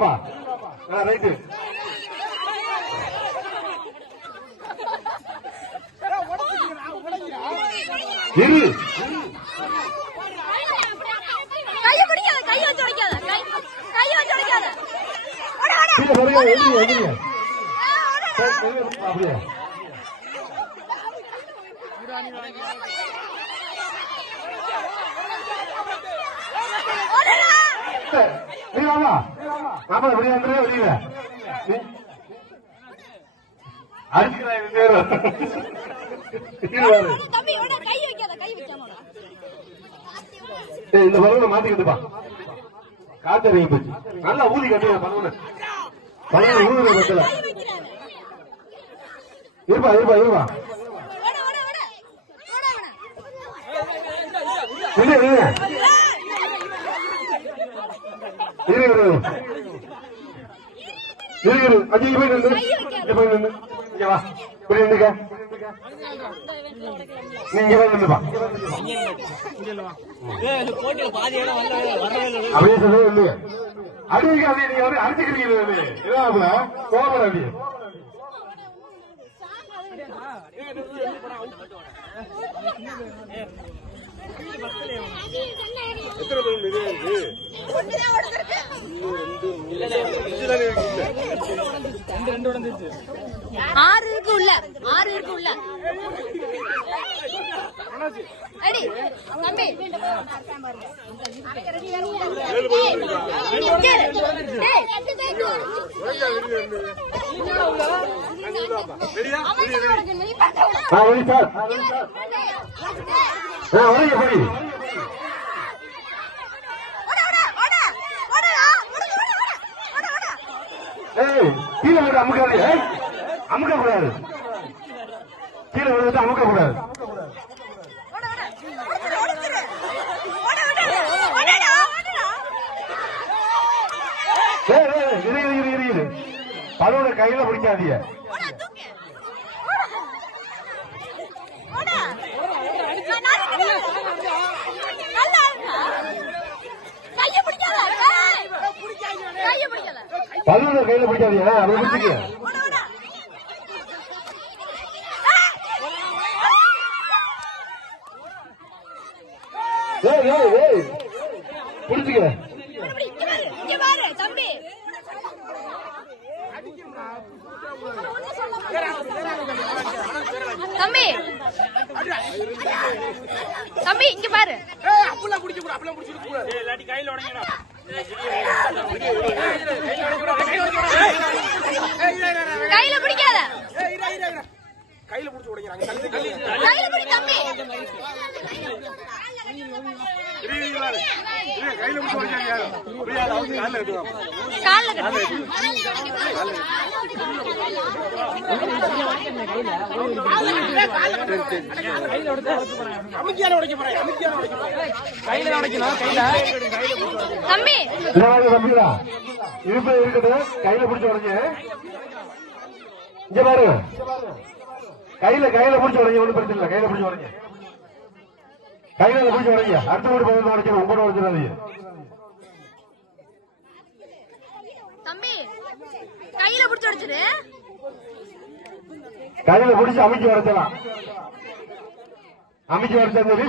பாப்பா ரைட்டு இரு அப்படியே நீ வாமா ஆமா வெளியே வந்துரு வெளியே இந்த பலூனை மாத்திக்கிட்டுப்பா காத்தறிங்க போச்சு நல்லா ஊதி கட்டுங்க பலூனை பலூனை ஊதுற பத்தல இருப்பா இருப்பா இருப்பா இல்ல இல்ல இரு இரு இரு இரு அஜி போய் நின்று போய் நின்று இங்க வா இப்படி நின்னுக்க நீங்க போய் நின்றுப்பா அப்படியே சொல்லவே இல்லையே அடிக்க அப்படியே நீங்க வந்து அடிச்சுக்கிறீங்க இதாப்புல கோபம் அப்படியே எத்தனை பேர் மிக இருக்கு 6 இருக்கு உள்ள 6 இருக்கு உள்ள அடி தம்பி கீழே விட அமுக்காது அமுக்க கூடாது கீழே விழுந்து அமுக்க கூடாது பலூன கையில பிடிக்காதீங்க பலூன கையில பிடிக்காதீங்க அதை பிடிச்சிக்க பிடிச்சிக்க தம்பி தம்பி இங்க பாரு கையில பிடிக்காத கையில பிடிச்சு உடைக்கிறாங்க கையில பிடி தம்பி கையில பிடிச்சு உடைக்கிறாங்க கால்ல தம்பி இருப்பு இருக்குது கையில பிடிச்சு உடஞ்சு இங்க பாருங்க கையில பிடிச்சு உடஞ்சு ஒண்ணு பிரச்சனை இல்லை கையில பிடிச்சு உடஞ்சு கையில பிடிச்சு உடஞ்சு அடுத்த வீடு பக்கம் உடைக்கணும் உங்களோட உடைச்சிடாதீங்க தம்பி கையில பிடிச்சு உடைச்சிரு கையில பிடிச்சு அமைச்சு உடைச்சலாம் அமைச்சு உடைச்சா சரி